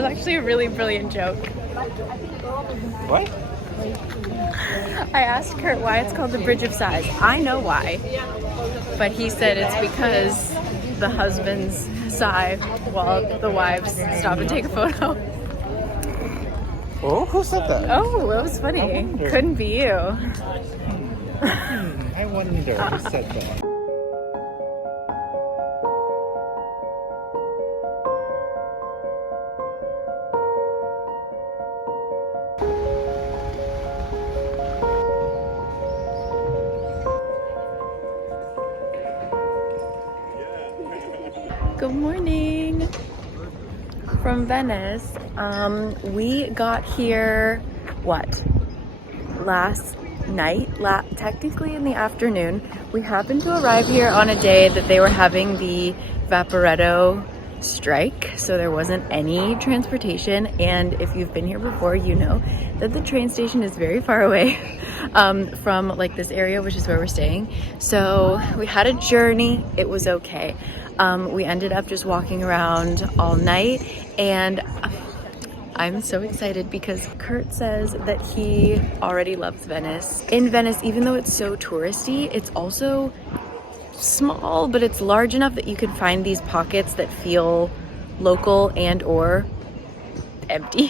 was actually a really brilliant joke. What? I asked Kurt why it's called the Bridge of Sighs. I know why, but he said it's because the husbands sigh while the wives stop and take a photo. Oh, who said that? Oh, that was funny. Couldn't be you. I wonder who said that. Good morning from Venice. We got here, last night, technically in the afternoon. We happened to arrive here on a day that they were having the Vaporetto strike, so there wasn't any transportation, and if you've been here before, you know that the train station is very far away from like this area, which is where we're staying. So we had a journey. It was okay. We ended up just walking around all night, and I'm so excited because Kurt says that he already loves Venice. In Venice, even though it's so touristy, it's also small, but it's large enough that you can find these pockets that feel local and or empty,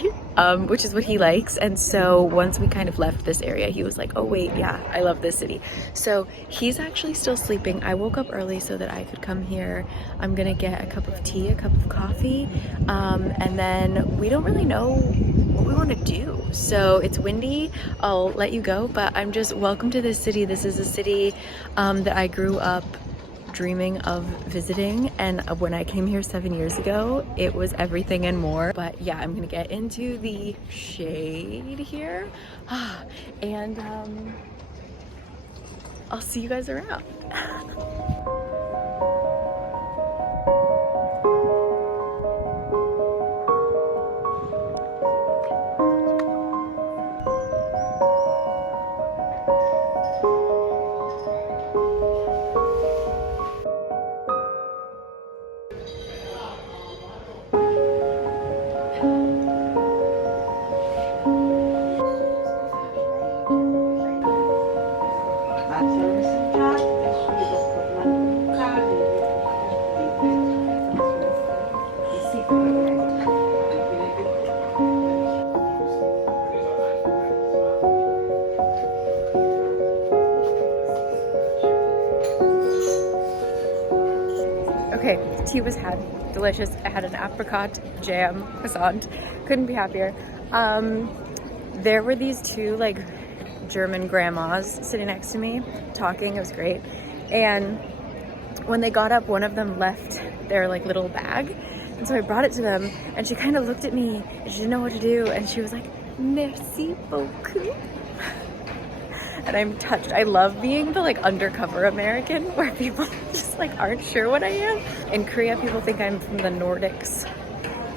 which is what he likes. And so once we kind of left this area, he was like, oh wait, yeah, I love this city. So he's actually still sleeping. I woke up early so that I could come here. I'm gonna get a cup of tea, a cup of coffee, and then we don't really know what we want to do. So it's windy. I'll let you go, but I'm just welcome to this city. This is a city that I grew up dreaming of visiting, and when I came here 7 years ago, it was everything and more. But yeah, I'm gonna get into the shade here and I'll see you guys around. Okay, tea was had, delicious. I had an apricot jam croissant, couldn't be happier. There were these two like German grandmas sitting next to me talking. It was great. And when they got up, one of them left their like little bag, and so I brought it to them, and she kind of looked at me and she didn't know what to do, and she was like, merci beaucoup. And I'm touched. I love being the like undercover American where people just like aren't sure what I am. In Korea, people think I'm from the Nordics.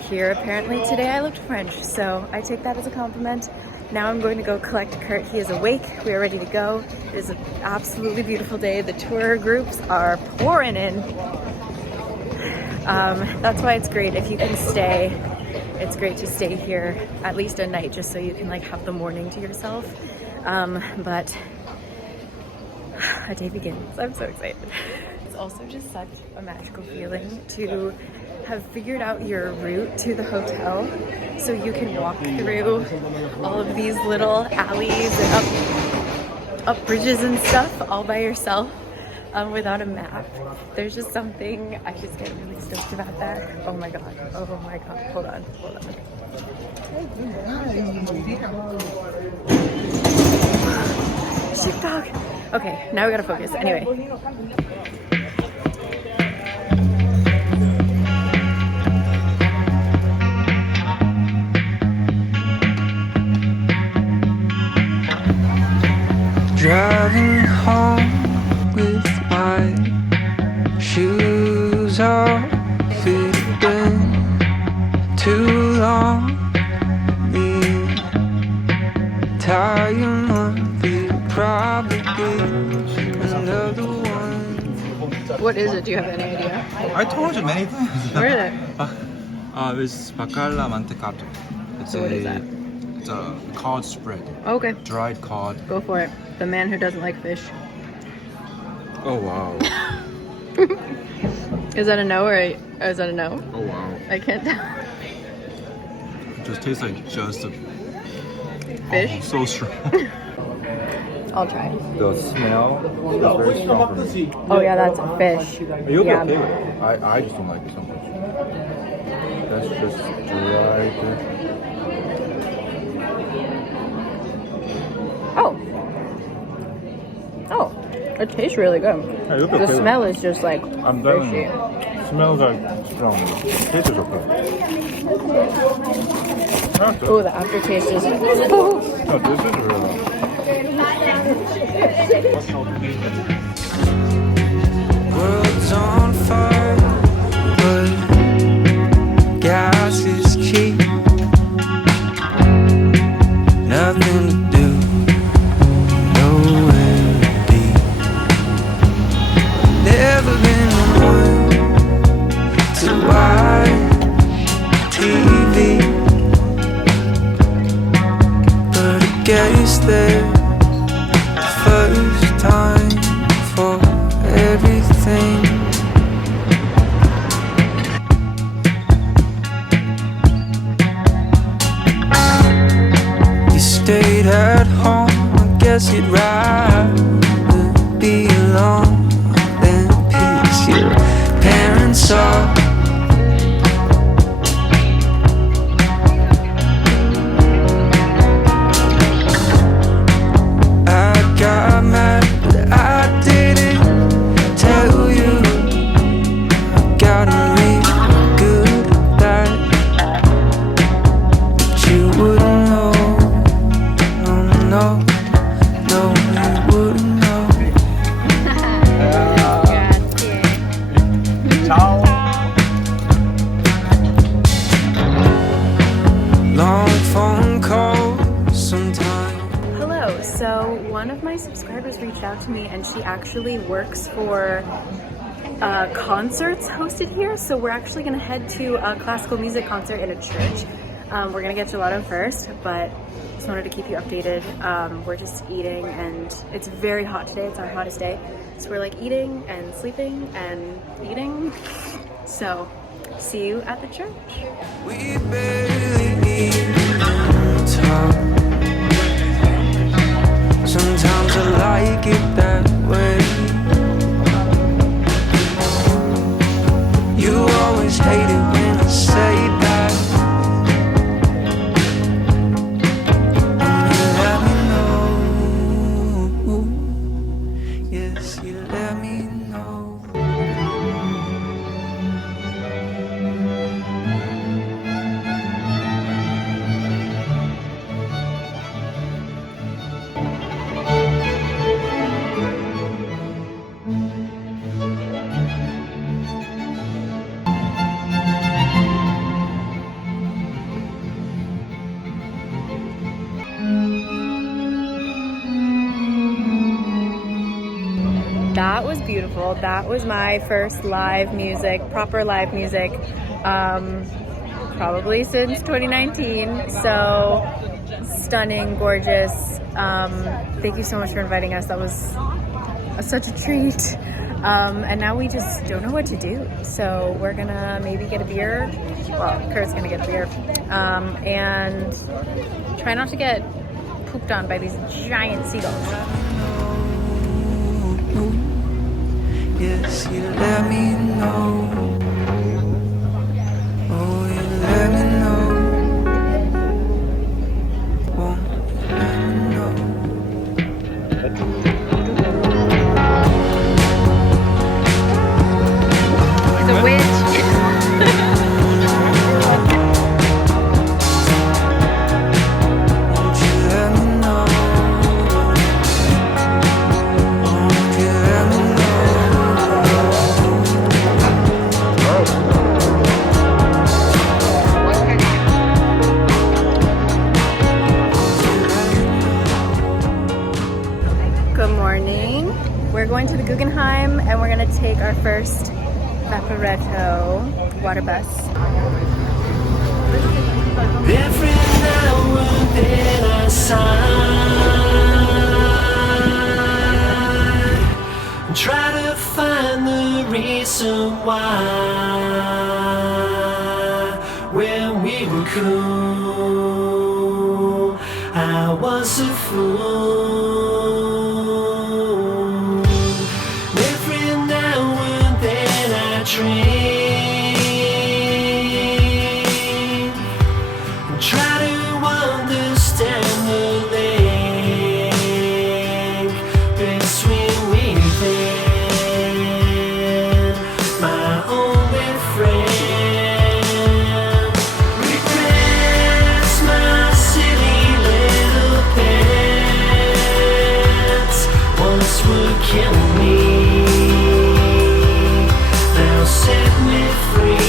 Here, apparently today I looked French, so I take that as a compliment. Now I'm going to go collect Kurt. He is awake. We are ready to go. It is an absolutely beautiful day. The tour groups are pouring in. That's why it's great if you can stay. It's great to stay here at least a night just so you can like have the morning to yourself. But a day begins. I'm so excited. It's also just such a magical feeling to have figured out your route to the hotel, so you can walk through all of these little alleys and up bridges and stuff all by yourself without a map. There's just something, I just get really stoked about that. Oh my god, hold on. Sheepdog. Okay, now we gotta focus. Anyway. Driving home with my shoes off, it's been too long. The tire month will probably be another one. What is it? Do you have any idea? I told you many times. Where is it? It's bacala mantecato. It's So what is that? It's a cod spread. Okay, Dried cod. go for it. The man who doesn't like fish. Oh wow. Is that a no or is that a no? Oh wow. I can't tell. It just tastes like just a Fish? so strong. I'll try. The smell is very strong for me. Oh yeah, that's a fish. You'll be Yeah. okay with it. I just don't like it so much. That's just dried. Oh. Oh. It tastes really good. Yeah, you'll be The okay with smell is just like I'm fishy. done. Smells are strong. Taste is okay. Oh, the aftertaste is. No, this is real. World's on fire, but gas is cheap. Nothing to do, nowhere to be. Never been one to watch TV, but I guess that the first time for everything. You stayed at home, I guess you'd rather be alone than piss your parents off. I got mad, but I didn't tell you. I gotta leave good at that, but you wouldn't know. No, no, no, you wouldn't know. Ciao. Long phone calls sometimes. Hello. So one of my subscribers reached out to me, and she actually works for concerts hosted here. So we're actually gonna head to a classical music concert in a church. We're gonna get gelato first, but just wanted to keep you updated. We're just eating, and it's very hot today. It's our hottest day. So we're like eating and sleeping and eating. So see you at the church. We barely even talk. Sometimes I like it that way. You always hate it when I say that. And you let me know. Yes, you let me know. That was beautiful. That was my first live music, proper live music, probably since 2019. So stunning, gorgeous. Thank you so much for inviting us. That was such a treat. And now we just don't know what to do. So we're gonna maybe get a beer. Well, Kurt's gonna get a beer. And try not to get pooped on by these giant seagulls. Yes, you let me know. Oh, you let me know. Won't you let me know? It's a witch. Won't you let me know? Won't you let me know? Good morning. We're going to the Guggenheim and we're gonna take our first Vaporetto water bus. Every now and then I sigh, try to find the reason why. When we were cool, I was a fool. Every now and then I dream, try to understand the link between me and my only friend. Regrets my silly little pets once would kill me, now set me free.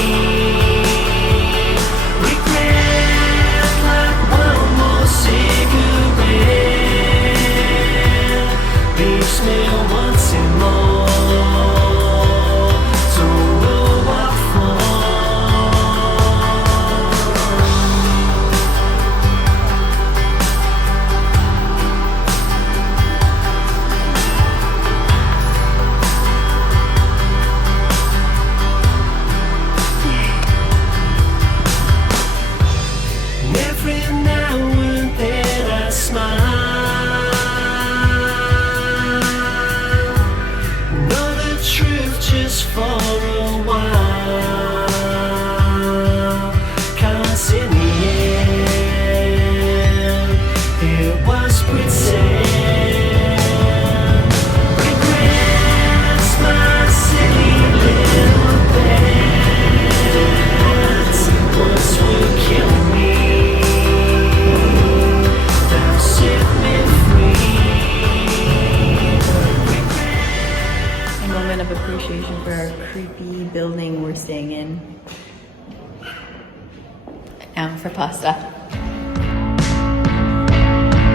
Regret like one more cigarette leaves me wanting more. So we'll walk every now and then I smile, know the truth just for a while, 'cause in the end it was pretend. Regrets my silly little pets once would kill me, now set me free. A moment of appreciation for our creepy building we're staying in. Now for pasta.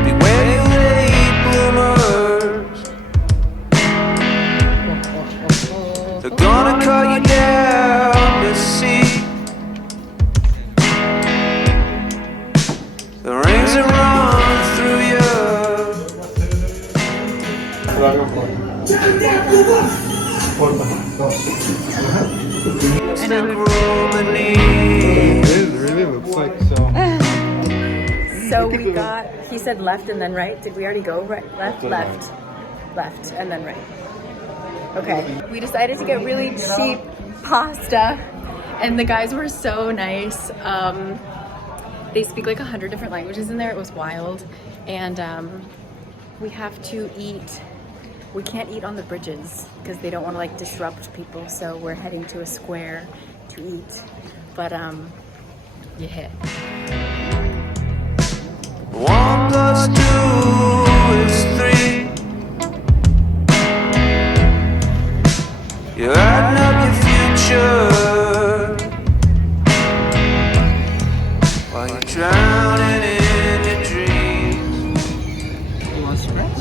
Beware you late bloomers, they're gonna cut you down to see the rings that run through you. Stick room and It really looks like so. So we got, he said left and then right. Did we already go right? Left, left, left, and then right. Okay. We decided to get really cheap pasta and the guys were so nice. They speak like 100 different languages in there. It was wild. And we have to eat, we can't eat on the bridges because they don't want to like disrupt people. So we're heading to a square to eat. But yeah. 1 plus 2 is 3. You're adding up your future while you're drowning in your dreams. You want scratch?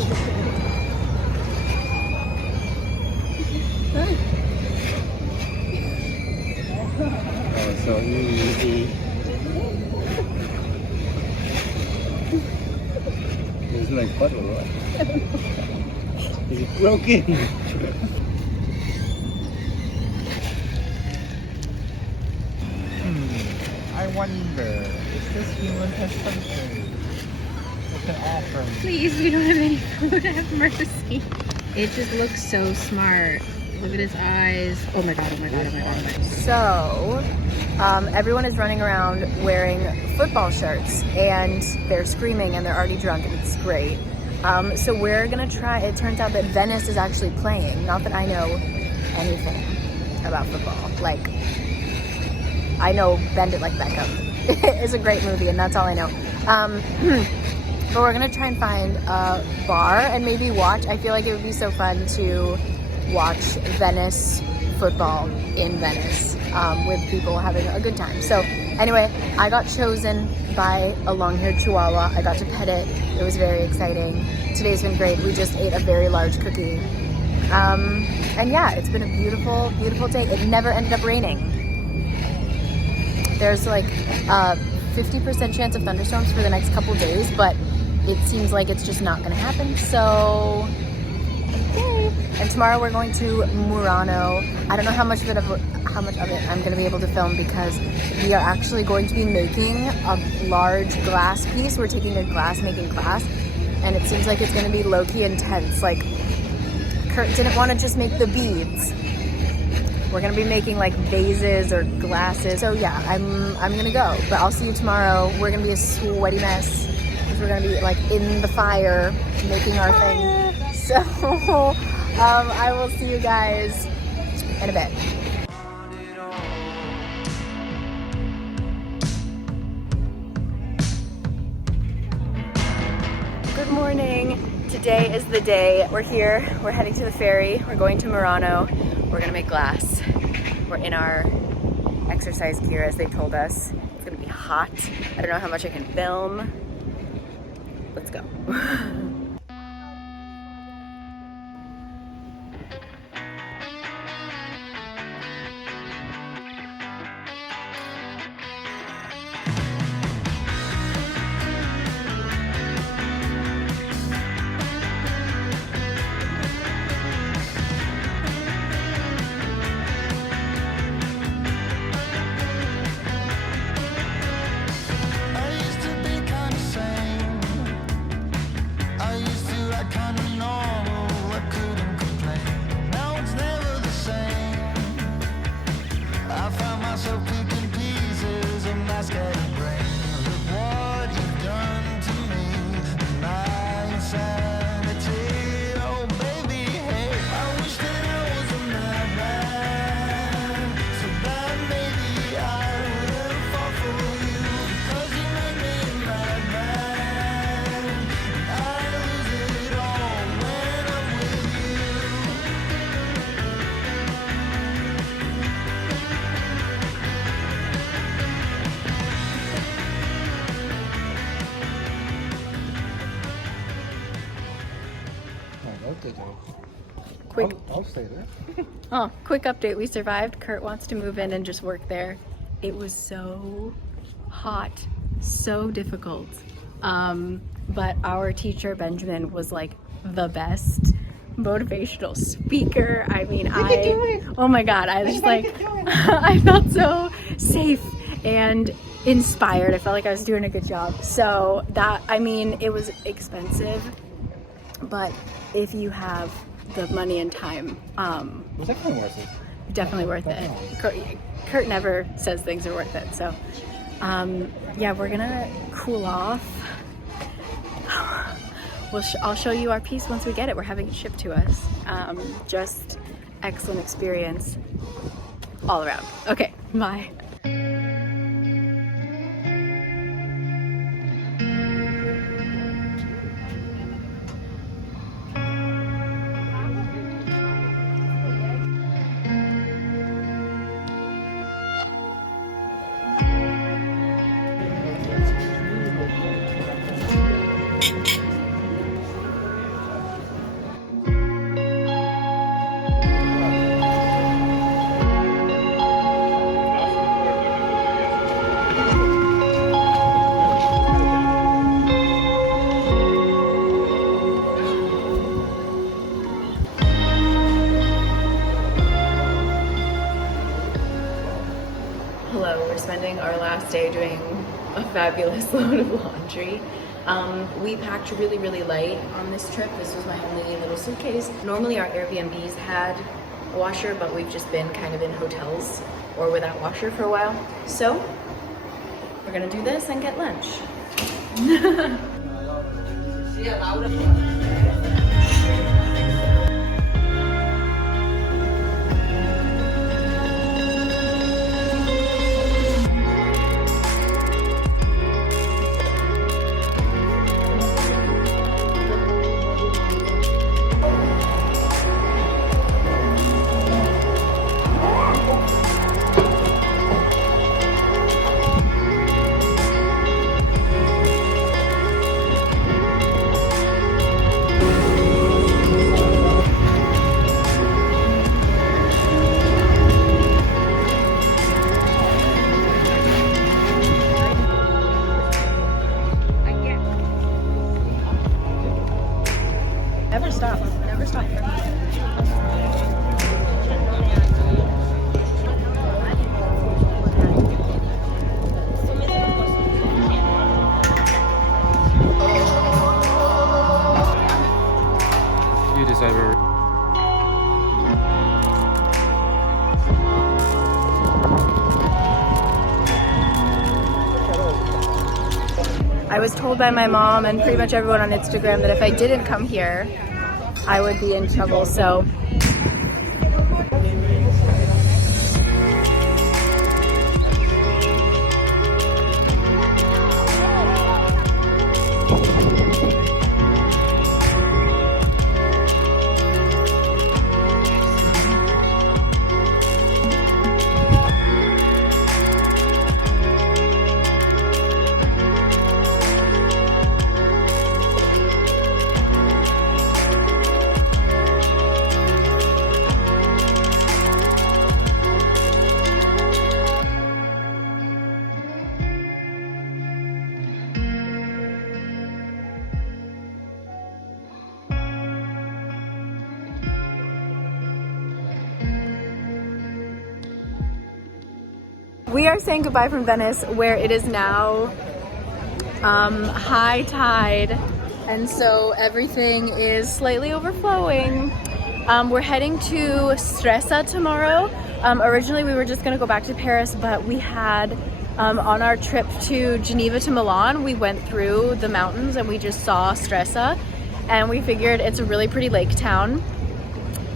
Oh, so easy. It's like butter, right? Is it broken? I wonder if this human has something that can offer me. Please, we don't have any food. Have mercy. It just looks so smart. Look at his eyes. Oh my god, oh my god, oh my god, oh my god. So, everyone is running around wearing football shirts and they're screaming and they're already drunk and it's great. So we're gonna try, it turns out that Venice is actually playing. Not that I know anything about football. Like, I know Bend It Like Beckham. It's a great movie and that's all I know. But we're gonna try and find a bar and maybe watch. I feel like it would be so fun to watch Venice football in Venice with people having a good time. So anyway, I got chosen by a long-haired chihuahua. I got to pet it. It was very exciting. Today's been great. We just ate a very large cookie. And yeah, it's been a beautiful, beautiful day. It never ended up raining. There's like 50% chance of thunderstorms for the next couple days, but it seems like it's just not gonna happen, so yay. And tomorrow we're going to Murano. I don't know how much of it I'm gonna be able to film because we are actually going to be making a large glass piece. We're taking a glass making class, and it seems like it's gonna be low-key intense. Like, Kurt didn't want to just make the beads. We're gonna be making like vases or glasses. So yeah, I'm gonna go, but I'll see you tomorrow. We're gonna be a sweaty mess because we're gonna be like in the fire making our thing. So I will see you guys in a bit. Good morning. Today is the day. We're here. We're heading to the ferry. We're going to Murano. We're gonna make glass. We're in our exercise gear as they told us. It's gonna be hot. I don't know how much I can film. Let's go. I'll stay there. Oh, quick update. We survived. Kurt wants to move in and just work there. It was so hot, so difficult. But our teacher, Benjamin, was like the best motivational speaker. I mean, oh my God, I was like, I felt so safe and inspired. I felt like I was doing a good job. So that, I mean, it was expensive, but if you have the money and time, was definitely worth it. Definitely worth it. Kurt never says things are worth it. So yeah, we're gonna cool off. I'll show you our piece once we get it. We're having it shipped to us. Just excellent experience all around. Okay, bye. Spending our last day doing a fabulous load of laundry. We packed really light on this trip. This was my only little suitcase. Normally our Airbnbs had a washer, but we've just been kind of in hotels or without washer for a while. So we're gonna do this and get lunch. I was told by my mom and pretty much everyone on Instagram that if I didn't come here, I would be in trouble. So we are saying goodbye from Venice, where it is now high tide, and so everything is slightly overflowing. We're heading to Stresa tomorrow. Originally we were just gonna go back to Paris, but we had on our trip to Geneva to Milan, we went through the mountains and we just saw Stresa, and we figured it's a really pretty lake town,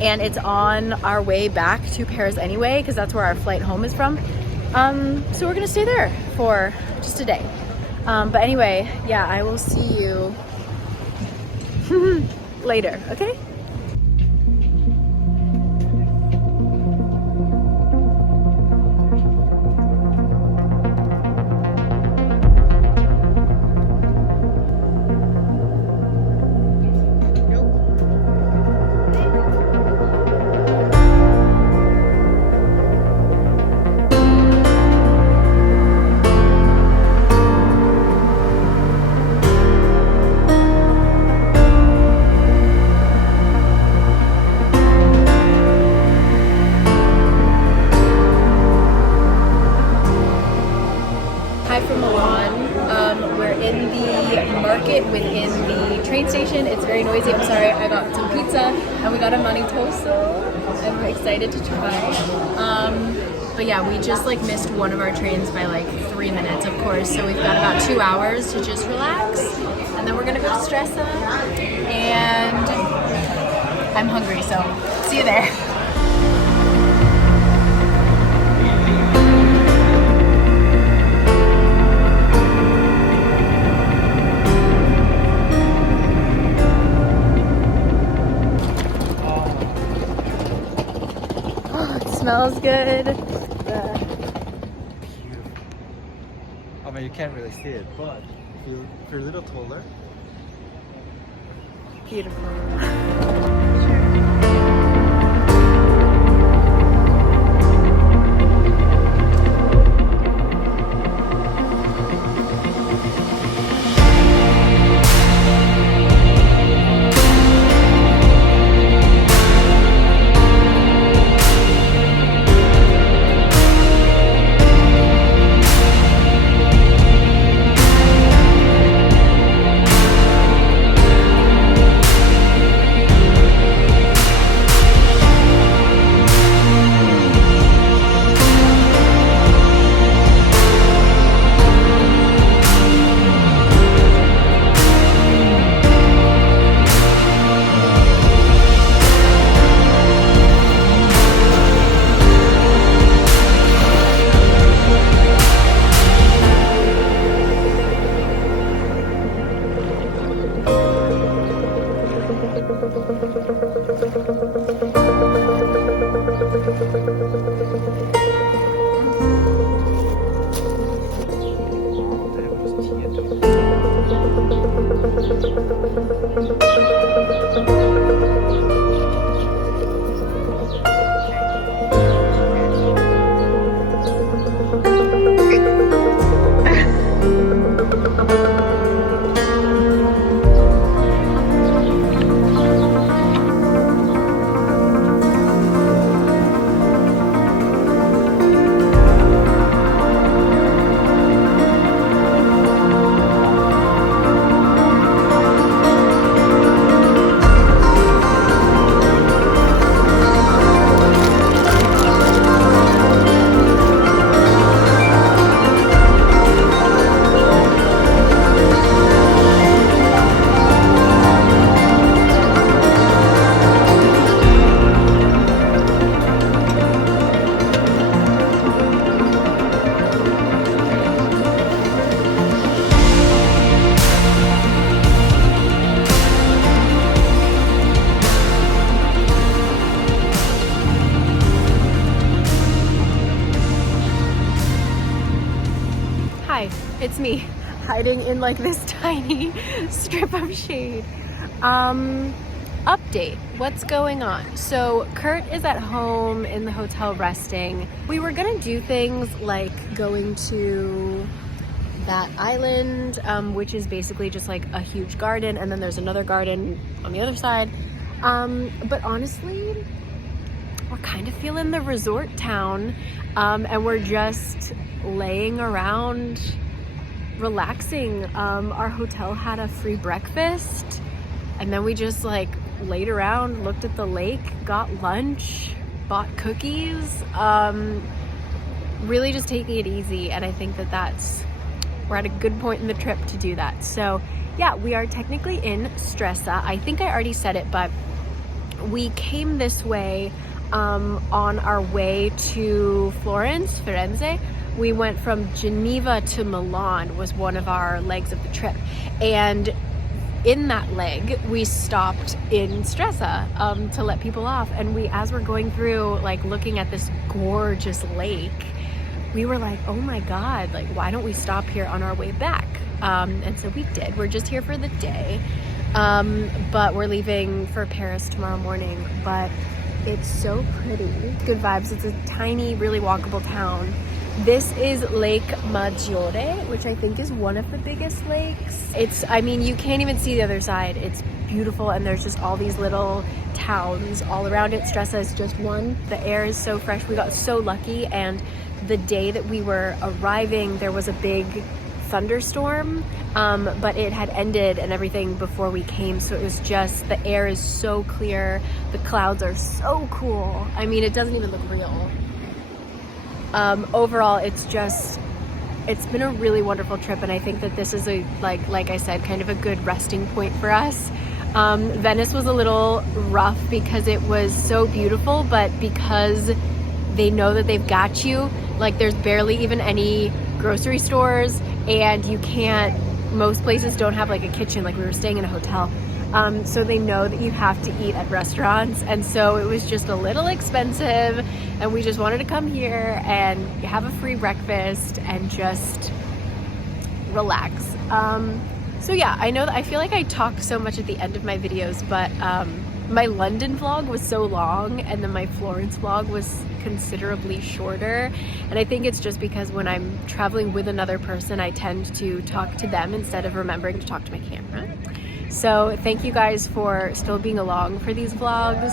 and it's on our way back to Paris anyway, because that's where our flight home is from. So we're gonna stay there for just a day. But anyway, yeah, I will see you later, okay? Within the train station. It's very noisy. I'm sorry. I got some pizza and we got a manitoso. I'm excited to try. But yeah, we just like missed one of our trains by like 3 minutes, of course. So we've got about 2 hours to just relax, and then we're gonna go to Stresa. And I'm hungry, so see you there. Smells good. I mean, you can't really see it, but if you're a little taller. Beautiful. Hi, it's me, hiding in like this tiny strip of shade. Update, what's going on? So Kurt is at home in the hotel resting. We were gonna do things like going to that island, which is basically just like a huge garden, and then there's another garden on the other side. But honestly, we're kind of feeling the resort town, and we're just laying around relaxing. Our hotel had a free breakfast, and then we just like laid around, looked at the lake, got lunch, bought cookies, really just taking it easy. And I think we're at a good point in the trip to do that. So yeah, we are technically in Stresa. I think I already said it, but we came this way on our way to Florence. We went from Geneva to Milan was one of our legs of the trip, and in that leg we stopped in Stresa to let people off. And as we're going through, like looking at this gorgeous lake, we were like, oh my god, like why don't we stop here on our way back? And so we did. We're just here for the day, but we're leaving for Paris tomorrow morning. But it's so pretty, good vibes. It's a tiny, really walkable town. This is Lake Maggiore, which I think is one of the biggest lakes. I mean, you can't even see the other side. It's beautiful, and there's just all these little towns all around it. Stresa is just one. The air is so fresh. We got so lucky, and the day that we were arriving, there was a big thunderstorm, but it had ended and everything before we came, so it was just, the air is so clear, the clouds are so cool. I mean, it doesn't even look real. Overall, it's been a really wonderful trip, and I think that this is like I said, kind of a good resting point for us. Venice was a little rough because it was so beautiful, but because they know that they've got you, like there's barely even any grocery stores, and most places don't have like a kitchen. Like we were staying in a hotel, so they know that you have to eat at restaurants, and so it was just a little expensive, and we just wanted to come here and have a free breakfast and just relax. So yeah, I feel like I talk so much at the end of my videos, but my London vlog was so long, and then my Florence vlog was considerably shorter, and I think it's just because when I'm traveling with another person, I tend to talk to them instead of remembering to talk to my camera. So thank you guys for still being along for these vlogs.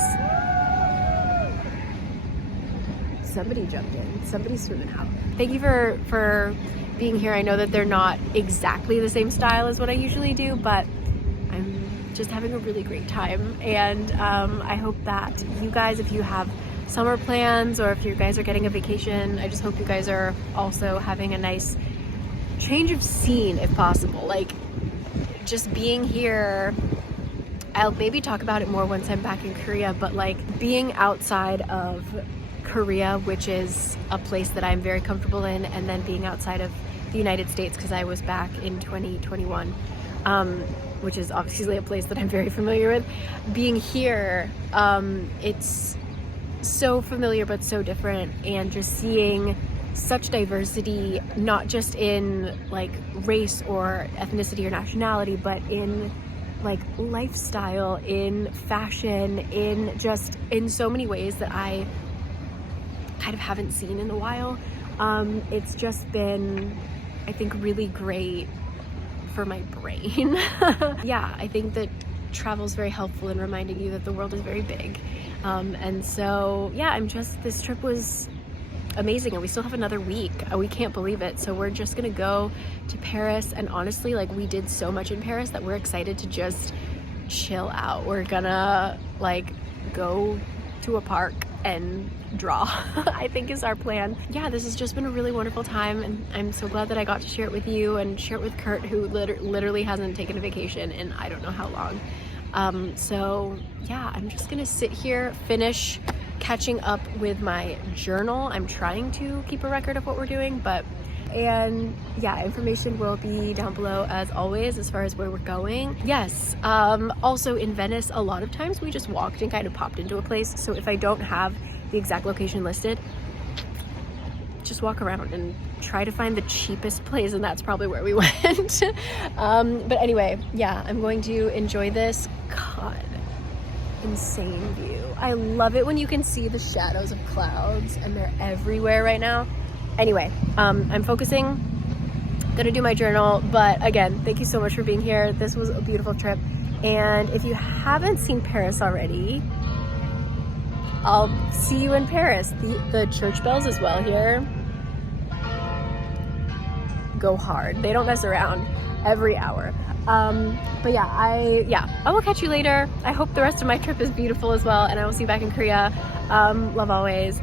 Somebody jumped in, somebody's swimming out. Thank you for being here. I know that they're not exactly the same style as what I usually do, but I'm just having a really great time, and I hope that you guys, if you have summer plans or if you guys are getting a vacation, I just hope you guys are also having a nice change of scene if possible. Like just being here, I'll maybe talk about it more once I'm back in Korea, but like being outside of Korea, which is a place that I'm very comfortable in, and then being outside of the United States because I was back in 2021, which is obviously a place that I'm very familiar with. Being here, it's so familiar but so different, and just seeing such diversity, not just in like race or ethnicity or nationality, but in like lifestyle, in fashion, in so many ways that I kind of haven't seen in a while. It's just been, I think, really great for my brain. Yeah, I think that travel is very helpful in reminding you that the world is very big. And so yeah, this trip was amazing, and we still have another week. We can't believe it. So we're just gonna go to Paris, and honestly, like we did so much in Paris that we're excited to just chill out. We're gonna like go to a park and draw, I think is our plan. Yeah, this has just been a really wonderful time, and I'm so glad that I got to share it with you and share it with Kurt, who literally hasn't taken a vacation in I don't know how long. So yeah, I'm just gonna sit here, finish catching up with my journal. I'm trying to keep a record of what we're doing, and yeah, information will be down below as always as far as where we're going. Yes, also in Venice, a lot of times we just walked and kind of popped into a place, so if I don't have the exact location listed, just walk around and try to find the cheapest place, and that's probably where we went. But anyway, yeah, I'm going to enjoy this. God, insane view. I love it when you can see the shadows of clouds, and they're everywhere right now. Anyway, I'm focusing, gonna do my journal, but again, thank you so much for being here. This was a beautiful trip, and if you haven't seen Paris already, I'll see you in Paris. The church bells as well here go hard. They don't mess around, every hour. But yeah, I will catch you later. I hope the rest of my trip is beautiful as well, and I will see you back in Korea. Love always.